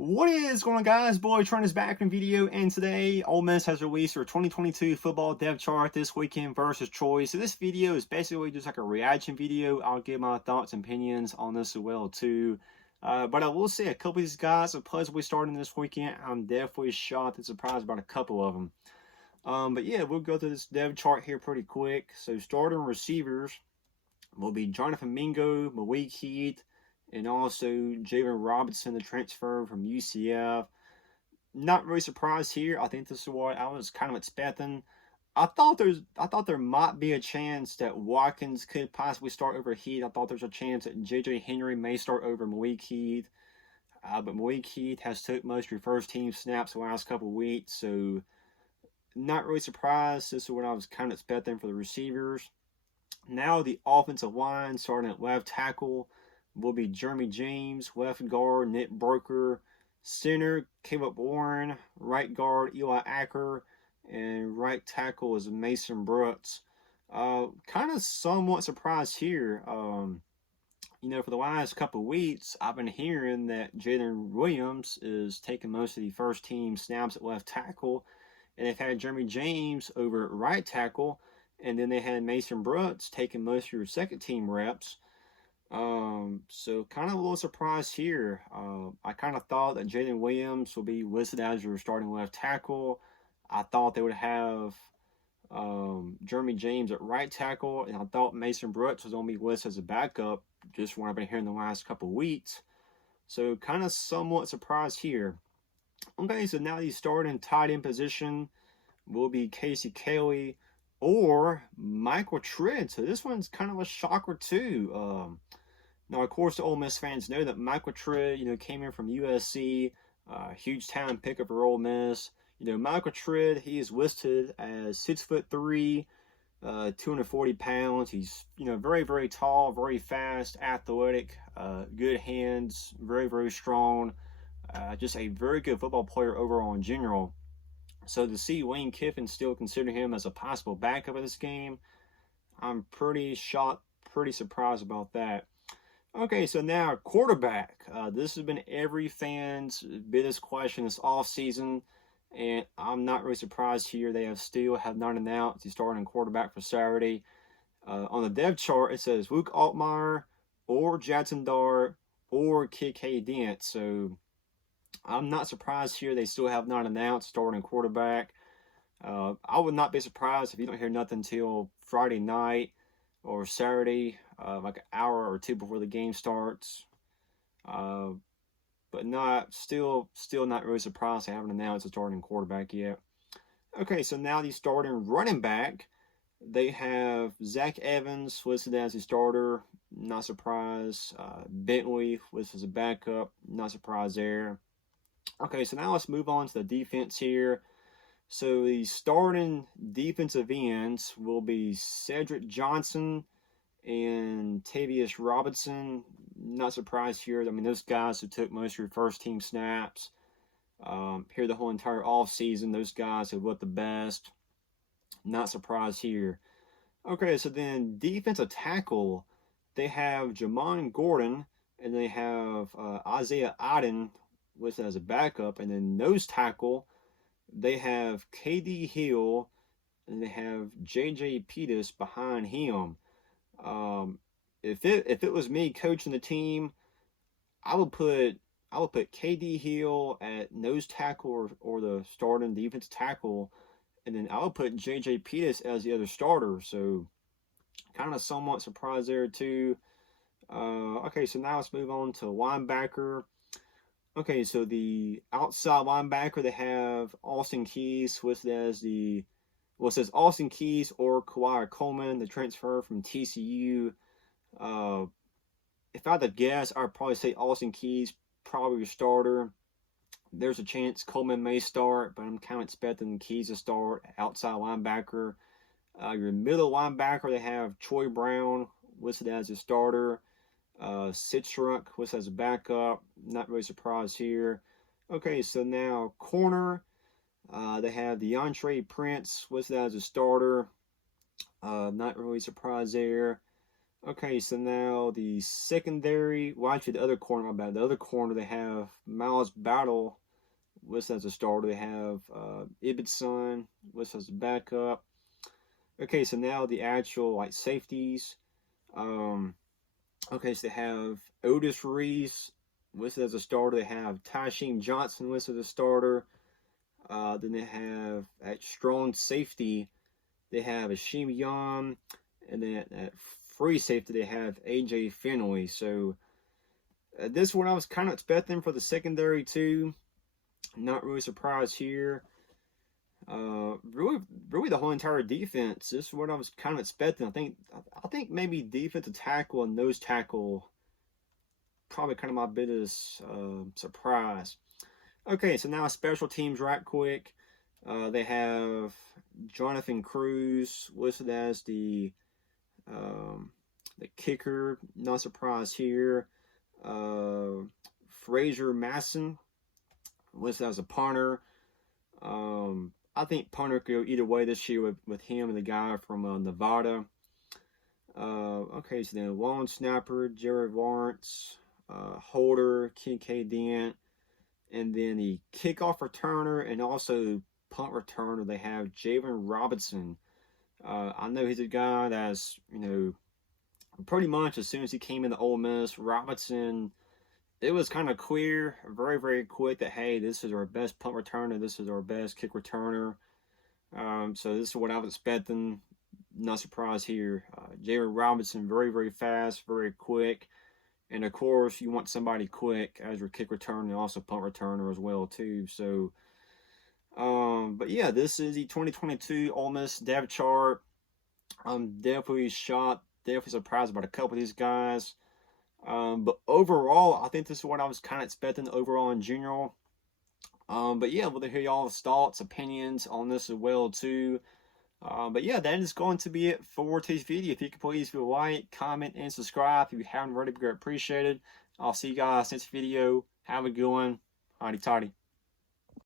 What is going on, guys? Boy Trent is back in a video, and today Ole Miss has released their 2022 football depth chart this weekend versus Troy. So this video is basically just like a reaction video. I'll give my thoughts and opinions on this as well too. But I will say a couple of these guys are pleasantly starting this weekend. I'm definitely shocked and surprised about a couple of them. But yeah, we'll go through this depth chart here pretty quick. So starting receivers will be Jonathan Mingo, Malik Heath, and also Jalen Robinson, the transfer from UCF. Not really surprised here. I think this is what I was kind of expecting. I thought there might be a chance that Watkins could possibly start over Heath. I thought there's a chance that JJ Henry may start over Malik Heath. But Malik Heath has took most of your first team snaps the last couple of weeks, so not really surprised. This is what I was kind of expecting for the receivers. Now the offensive line, starting at left tackle, will be Jeremy James, left guard Nick Broker, center Caleb Warren, right guard Eli Acker, and right tackle is Mason Brooks. Kind of somewhat surprised here. For the last couple of weeks, I've been hearing that Jalen Williams is taking most of the first team snaps at left tackle, and they've had Jeremy James over at right tackle, and then they had Mason Brooks taking most of your second team reps. So kind of a little surprised here. I kind of thought that Jalen Williams will be listed as your starting left tackle. I thought they would have Jeremy James at right tackle, and I thought Mason Brooks was going to be listed as a backup, just from what I've been hearing the last couple of weeks. So kind of somewhat surprised here. Okay, so now the starting tight end position will be Casey Kelly or Michael Trent. So this one's kind of a shocker too. Now, of course, the Ole Miss fans know that Michael Trent, came in from USC, huge talent pickup for Ole Miss. Michael Trent, he is listed as 6'3", 240 pounds. He's, very, very tall, very fast, athletic, good hands, very, very strong. Just a very good football player overall in general. So to see Lane Kiffin still consider him as a possible backup in this game, I'm pretty shocked, pretty surprised about that. Okay, so now quarterback. This has been every fan's biggest question this offseason, and I'm not really surprised here. They still have not announced the starting quarterback for Saturday. On the depth chart, it says Luke Altmyer or Jackson Dart or K.K. Dent. So I'm not surprised here. They still have not announced starting quarterback. I would not be surprised if you don't hear nothing until Friday night or Saturday, like an hour or two before the game starts. But still not really surprised they haven't announced a starting quarterback yet. Okay, so now the starting running back, they have Zach Evans listed as a starter. Not surprised. Bentley listed as a backup. Not surprised there. Okay, so now let's move on to the defense here. So the starting defensive ends will be Cedric Johnson and Tavius Robinson. Not surprised here. I mean, those guys who took most of your first team snaps here the whole entire offseason, those guys have looked the best. Not surprised here. Okay, so then defensive tackle, they have Jamon Gordon and they have Isaiah Iden listed as a backup, and then nose tackle, they have KD Hill and they have JJ Pettis behind him. If it was me coaching the team, I would put KD Hill at nose tackle or the starting defense tackle, and then I would put JJ Pettis as the other starter. So kind of somewhat surprised there too. Okay, so now let's move on to linebacker. Okay, so the outside linebacker, they have Austin Keys listed as it says Austin Keys or Kawhi Coleman, the transfer from TCU. If I had to guess, I'd probably say Austin Keys, probably your starter. There's a chance Coleman may start, but I'm kind of expecting Keys to start. Outside linebacker. Your middle linebacker, they have Troy Brown listed as a starter. Sitrunk listed as a backup. Not really surprised here. Okay, so now corner. They have DeAndre Prince listed as a starter. Not really surprised there. Okay, so now the secondary, well, actually the other corner, my bad. The other corner, they have Miles Battle listed as a starter. They have Ibbotson listed as a backup. Okay, so now the actual like safeties. Um, okay, so they have Otis Reese listed as a starter. They have Tysheem Johnson listed as a starter. Then they have at strong safety, they have Ashim Young, and then at free safety they have AJ Finley. So this one I was kind of expecting for the secondary too. Not really surprised here. Really, the whole entire defense. This is what I was kind of expecting. I think maybe defensive tackle and nose tackle probably kind of my biggest surprise. Okay, so now special teams right quick. They have Jonathan Cruz listed as the kicker. Not surprised here. Fraser Masson listed as a punter. I think punter could go either way this year with him and the guy from Nevada. Okay, so then long snapper, Jared Lawrence, holder, Kincaid Dent, and then the kickoff returner and also punt returner, they have Jalen Robinson. I know he's a guy that's, pretty much as soon as he came into Ole Miss, Robinson, it was kind of clear, very, very quick that, hey, this is our best punt returner, this is our best kick returner. So this is what I was expecting. Not surprised here. Jalen Robinson, very, very fast, very quick. And of course, you want somebody quick as your kick returner and also punt returner as well too. So, but yeah, this is the 2022 Ole Miss depth chart. I'm definitely shocked, definitely surprised about a couple of these guys. But overall, I think this is what I was kind of expecting overall in general. But yeah, we'll hear y'all's thoughts, opinions on this as well too. But yeah, that is going to be it for today's video. If you could please like, comment, and subscribe if you haven't already, be appreciated. I'll see you guys next video. Have a good one. Hotty toddy.